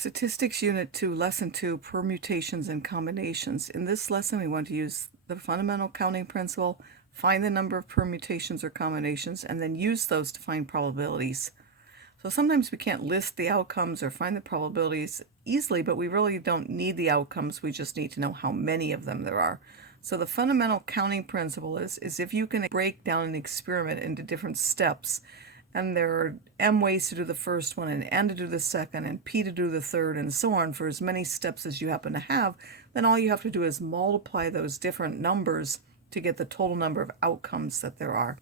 Statistics Unit 2, Lesson 2, Permutations and Combinations. In this lesson, we want to use the fundamental counting principle, find the number of permutations or combinations, and then use those to find probabilities. So sometimes we can't list the outcomes or find the probabilities easily, but we really don't need the outcomes. We just need to know how many of them there are. So the fundamental counting principle is if you can break down an experiment into different steps, and there are m ways to do the first one, and n to do the second, and p to do the third, and so on for as many steps as you happen to have, then all you have to do is multiply those different numbers to get the total number of outcomes that there are.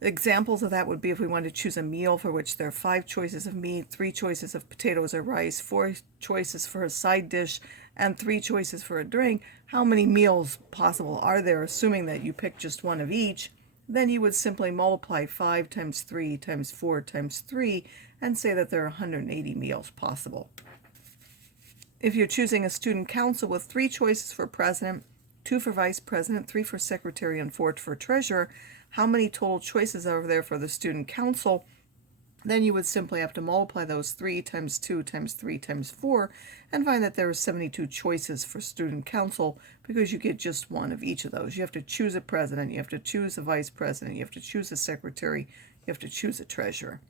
Examples of that would be if we wanted to choose a meal for which there are 5 choices of meat, 3 choices of potatoes or rice, 4 choices for a side dish, and 3 choices for a drink. How many meals possible are there, assuming that you pick just one of each? Then you would simply multiply 5 times 3 times 4 times 3 and say that there are 180 meals possible. If you're choosing a student council with 3 choices for president, 2 for vice president, 3 for secretary, and 4 for treasurer, how many total choices are there for the student council? Then you would simply have to multiply those 3 times 2 times 3 times 4 and find that there are 72 choices for student council because you get just one of each of those. You have to choose a president, you have to choose a vice president, you have to choose a secretary, you have to choose a treasurer.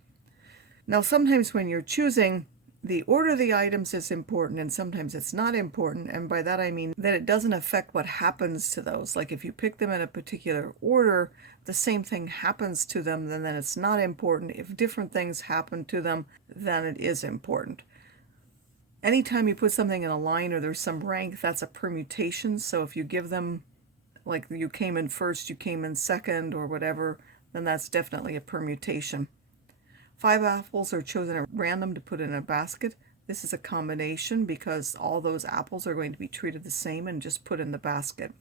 Now sometimes when you're choosing, the order of the items is important and sometimes it's not important, and by that I mean that it doesn't affect what happens to those. Like if you pick them in a particular order, the same thing happens to them, then it's not important. If different things happen to them, then it is important. Anytime you put something in a line or there's some rank, that's a permutation. So if you give them, like you came in first, you came in second, or whatever, then that's definitely a permutation. 5 apples are chosen at random to put in a basket. This is a combination because all those apples are going to be treated the same and just put in the basket.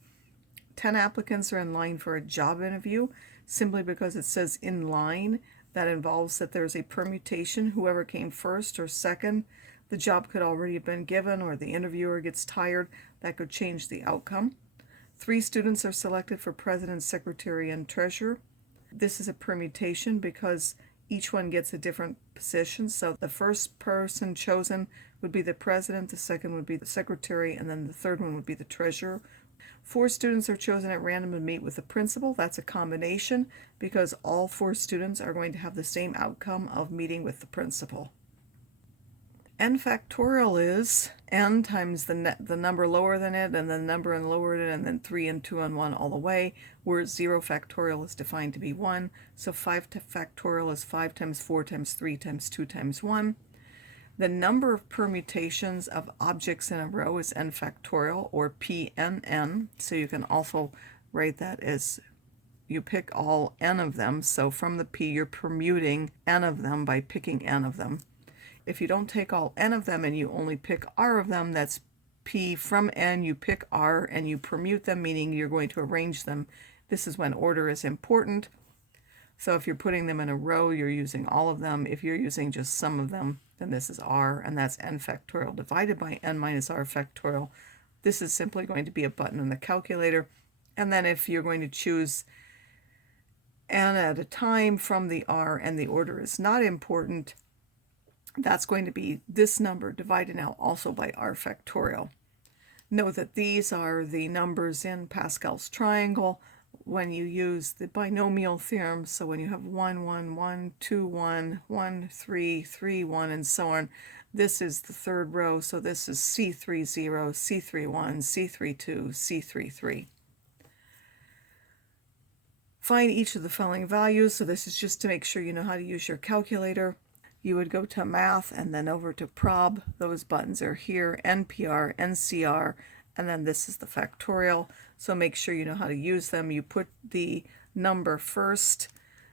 10 applicants are in line for a job interview. Simply because it says in line, that involves that there's a permutation. Whoever came first or second, the job could already have been given, or the interviewer gets tired. That could change the outcome. 3 students are selected for president, secretary, and treasurer. This is a permutation because each one gets a different position. So the first person chosen would be the president, the second would be the secretary, and then the third one would be the treasurer. 4 students are chosen at random to meet with the principal. That's a combination because all 4 students are going to have the same outcome of meeting with the principal. N factorial is n times the number lower than it, and then the number and lower than it, and then 3 and 2 and 1 all the way, where 0 factorial is defined to be 1. So 5 factorial is 5 times 4 times 3 times 2 times 1. The number of permutations of objects in a row is n factorial, or pnn. So you can also write that as you pick all n of them. So from the p, you're permuting n of them by picking n of them. If you don't take all n of them and you only pick r of them, that's p from n, you pick r and you permute them, meaning you're going to arrange them. This is when order is important. So if you're putting them in a row, you're using all of them. If you're using just some of them, then this is r, and that's n factorial divided by n minus r factorial. This is simply going to be a button in the calculator. And then if you're going to choose n at a time from the r and the order is not important, that's going to be this number divided now also by r factorial. Note that these are the numbers in Pascal's triangle when you use the binomial theorem. So when you have 1, 1, 1, 2, 1, 1, 3, 3, 1, and so on, this is the third row. So this is C3, 0, C3, 1, C3, 2, C3, 3. Find each of the following values. So this is just to make sure you know how to use your calculator. You would go to math and then over to prob. Those buttons are here, NPR, NCR, and then this is the factorial. So make sure you know how to use them. You put the number first.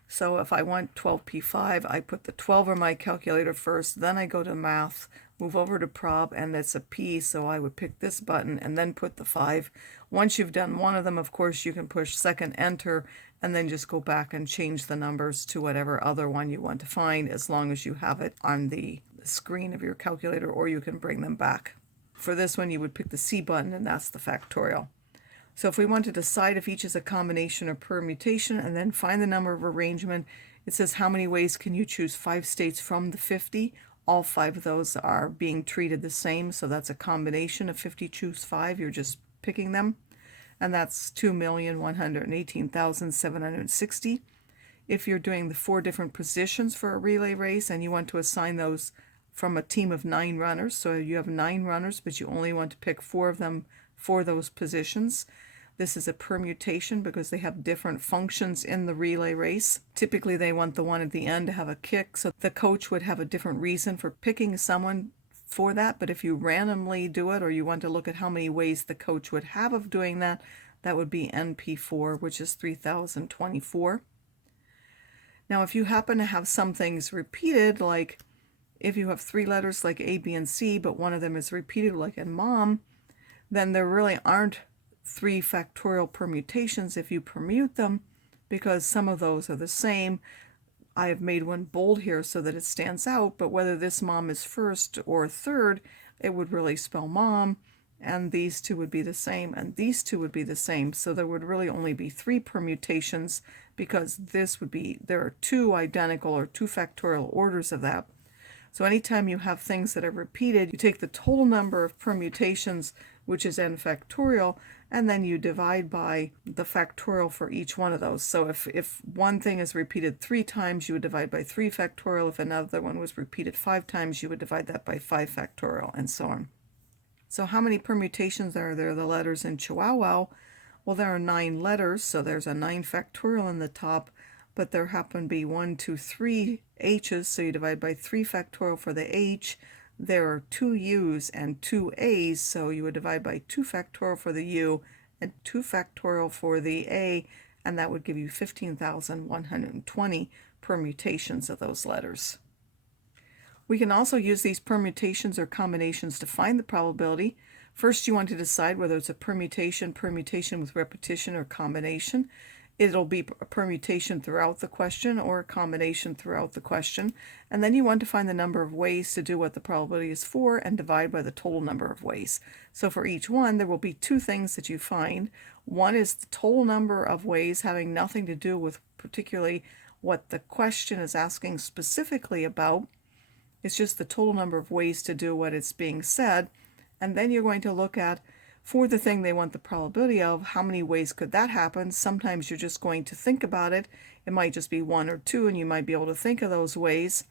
So if I want 12p5, I put the 12 on my calculator first, then I go to math, move over to prob, and it's a p, so I would pick this button and then put the 5. Once you've done one of them, of course, you can push second enter and then just go back and change the numbers to whatever other one you want to find, as long as you have it on the screen of your calculator, or you can bring them back. For this one, you would pick the C button, and that's the factorial. So if we want to decide if each is a combination or permutation and then find the number of arrangement, it says how many ways can you choose 5 states from the 50? all 5 of those are being treated the same, so that's a combination of 50 choose 5. You're just picking them, and that's 2,118,760. If you're doing the 4 different positions for a relay race and you want to assign those from a team of 9 runners, so you have 9 runners, but you only want to pick 4 of them for those positions, this is a permutation because they have different functions in the relay race. Typically, they want the one at the end to have a kick, so the coach would have a different reason for picking someone for that. But if you randomly do it, or you want to look at how many ways the coach would have of doing that, that would be NP4, which is 3,024. Now, if you happen to have some things repeated, like if you have 3 letters like A, B, and C, but one of them is repeated like in mom, then there really aren't 3 factorial permutations if you permute them, because some of those are the same. I have made one bold here so that it stands out, but whether this mom is first or third, it would really spell mom, and these 2 would be the same, and these 2 would be the same. So there would really only be 3 permutations, because this would be, there are 2 identical or 2 factorial orders of that. So anytime you have things that are repeated, you take the total number of permutations, which is n factorial, and then you divide by the factorial for each one of those. So if one thing is repeated 3 times, you would divide by 3 factorial. If another one was repeated 5 times, you would divide that by 5 factorial, and so on. So how many permutations are there, the letters in Chihuahua? Well, there are 9 letters, so there's a 9 factorial in the top, but there happen to be 1, 2, 3 H's, so you divide by 3 factorial for the H. There are 2 U's and 2 A's, so you would divide by 2 factorial for the U and 2 factorial for the A, and that would give you 15,120 permutations of those letters. We can also use these permutations or combinations to find the probability. First, you want to decide whether it's a permutation with repetition, or combination. It'll be a permutation throughout the question or a combination throughout the question. And then you want to find the number of ways to do what the probability is for and divide by the total number of ways. So for each one, there will be 2 things that you find. One is the total number of ways having nothing to do with particularly what the question is asking specifically about. It's just the total number of ways to do what is being said. And then you're going to look at, for the thing they want the probability of, how many ways could that happen? Sometimes you're just going to think about it. It might just be 1 or 2, and you might be able to think of those ways.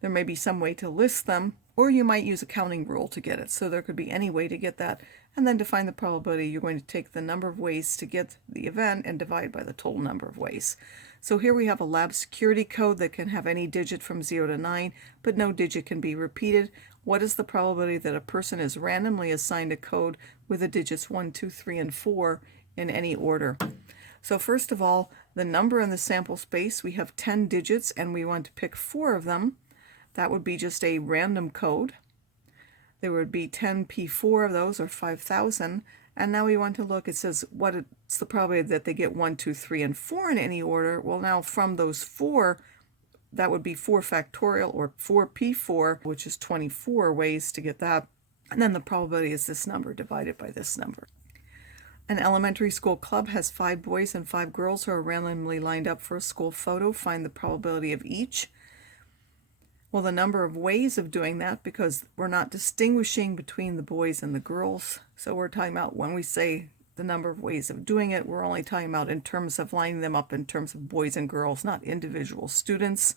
There may be some way to list them, or you might use a counting rule to get it. So there could be any way to get that. And then to find the probability, you're going to take the number of ways to get the event and divide by the total number of ways. So here we have a lab security code that can have any digit from 0 to 9, but no digit can be repeated. What is the probability that a person is randomly assigned a code with the digits 1, 2, 3, and 4 in any order? So first of all, the number in the sample space, we have 10 digits, and we want to pick 4 of them. That would be just a random code. There would be 10p4 of those, or 5,000. And now we want to look, it says what's the probability that they get 1, 2, 3, and 4 in any order. Well, now from those 4, that would be 4 factorial, or 4p4, which is 24 ways to get that. And then the probability is this number divided by this number. An elementary school club has 5 boys and 5 girls who are randomly lined up for a school photo. Find the probability of each. Well, the number of ways of doing that, because we're not distinguishing between the boys and the girls. So we're talking about, when we say the number of ways of doing it, we're only talking about in terms of lining them up in terms of boys and girls, not individual students.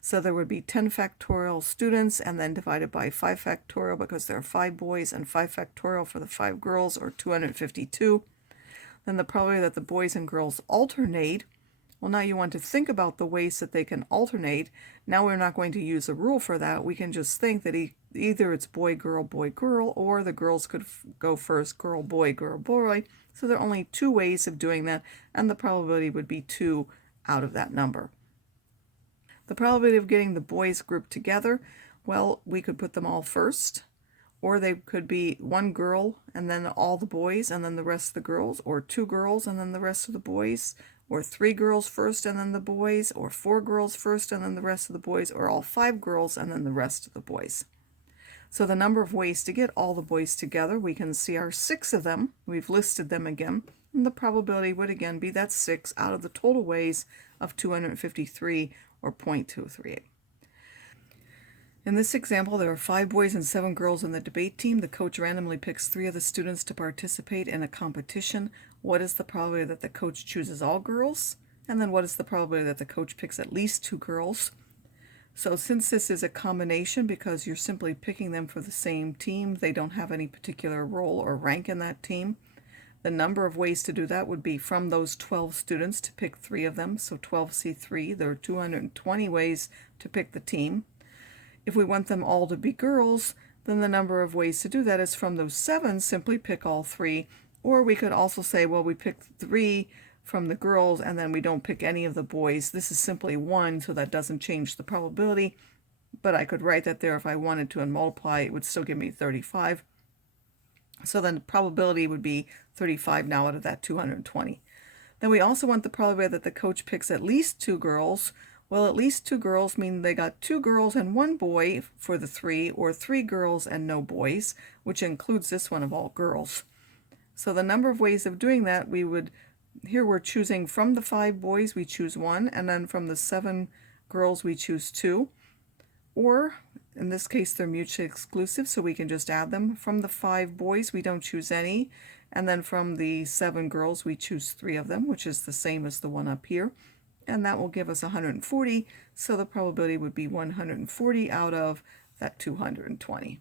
So there would be 10 factorial students, and then divided by 5 factorial, because there are 5 boys, and 5 factorial for the 5 girls, or 252. Then the probability that the boys and girls alternate. Well, now you want to think about the ways that they can alternate. Now we're not going to use a rule for that. We can just think that either it's boy, girl, or the girls could go first, girl, boy, girl, boy. So there are only 2 ways of doing that, and the probability would be 2 out of that number. The probability of getting the boys grouped together, well, we could put them all first, or they could be 1 girl and then all the boys and then the rest of the girls, or 2 girls and then the rest of the boys, or 3 girls first and then the boys, or 4 girls first and then the rest of the boys, or all 5 girls and then the rest of the boys. So the number of ways to get all the boys together, we can see are 6 of them. We've listed them again, and the probability would again be that 6 out of the total ways of 253, or 0.238. In this example, there are 5 boys and 7 girls in the debate team. The coach randomly picks 3 of the students to participate in a competition. What is the probability that the coach chooses all girls? And then what is the probability that the coach picks at least 2 girls? So since this is a combination, because you're simply picking them for the same team, they don't have any particular role or rank in that team, the number of ways to do that would be from those 12 students to pick 3 of them. So 12C3, there are 220 ways to pick the team. If we want them all to be girls, then the number of ways to do that is from those 7, simply pick all 3. Or we could also say, well, we pick 3 from the girls and then we don't pick any of the boys. This is simply 1, so that doesn't change the probability. But I could write that there if I wanted to and multiply, it would still give me 35. So then the probability would be 35 now out of that 220. Then we also want the probability that the coach picks at least 2 girls. Well, at least 2 girls mean they got 2 girls and 1 boy for the 3, or 3 girls and no boys, which includes this one of all girls. So the number of ways of doing that, here we're choosing from the 5 boys, we choose 1, and then from the 7 girls, we choose 2. Or, in this case, they're mutually exclusive, so we can just add them. From the 5 boys, we don't choose any, and then from the 7 girls, we choose 3 of them, which is the same as the one up here. And that will give us 140, so the probability would be 140 out of that 220.